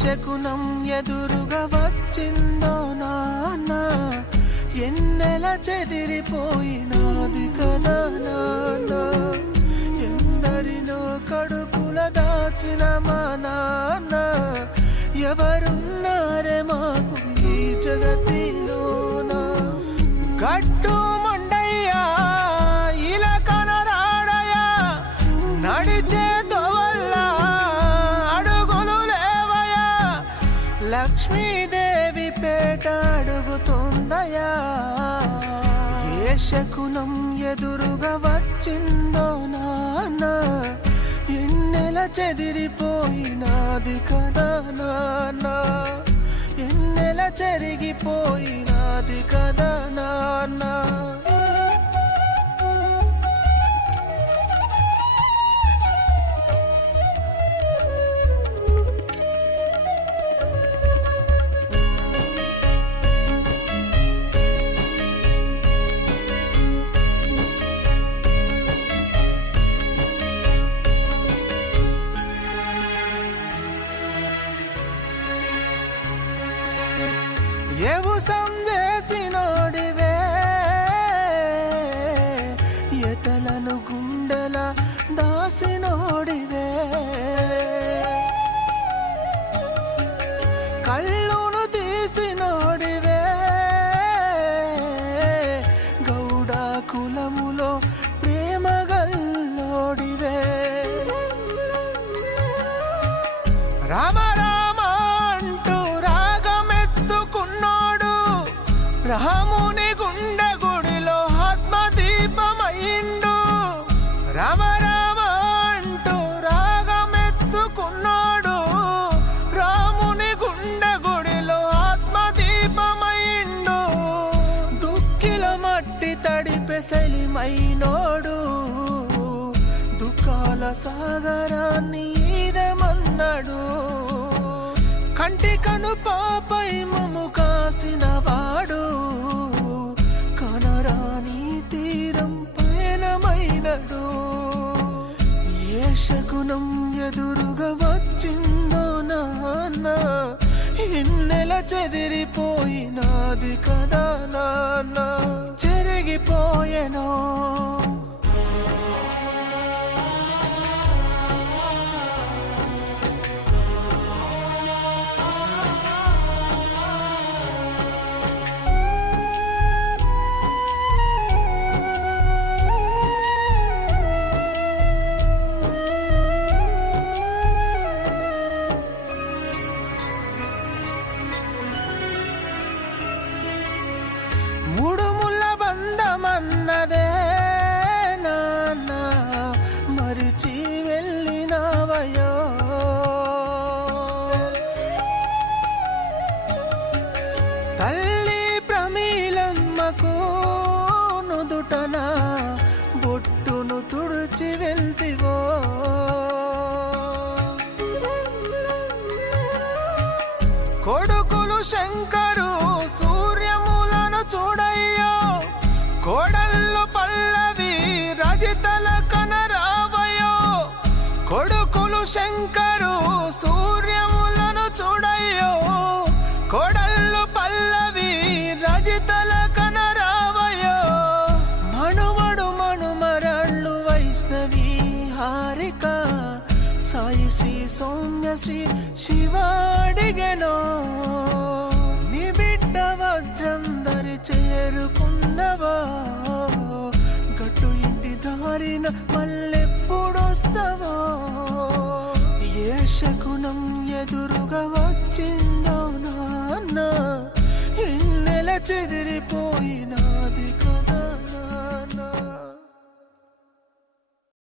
శకునం ఎదురుగా వచ్చిందో నాన్న ఎన్నెల చెదిరిపోయినాది కదా నాన్న. ఎందరినో కడుపుల దాచిన మా నాన్న ఎవరున్న లక్ష్మీదేవి పేట అడుగుతుందయా? ఏ శకునం ఎదురుగా వచ్చిందో నాన్న? ఎన్నెల చెదిరిపోయినాది కదా నాన్న? ఎన్నెల చెరిగిపోయినాది కదా ఏవుసం చేసినోడివే ఎతలను గుండెల దాసినోడివే. కళ్ళును తీసినోడివే. గౌడ కులములో ప్రేమగల్లోడివే. రామా సెలిమైనోడు దుఃఖాల సాగరాన్ని ఈదమన్నాడు కంటి కను పాపై మము కాసిన వాడు కనరాని తీరం పయనమైనడు ఏ శకునం ఎదురుగా వచ్చిందో నాన్న ఇన్నెల చెదిరిపోయినాది కదా నాన్న. నుదుటన బొట్టును తుడిచి వెళ్తివో. కొడుకులు శంకరు సూర్యములను చూడయ్యో. కోడళ్ళు పల్లవి రజితల కనరావయో కొడుకులు శంకరు సూర్యములను చూడయ్యో. కోడళ్ళు పల్లవి రజిత శ్రీ సౌమ్య శ్రీ శివాడిగెనో. నీ బిడ్డ వజ్రం దరి చేరుకున్నవా. గట్టు ఇంటి దారిన మళ్ళెప్పుడొస్తావో ఏ శకునం ఎదురుగా వచ్చిందో నా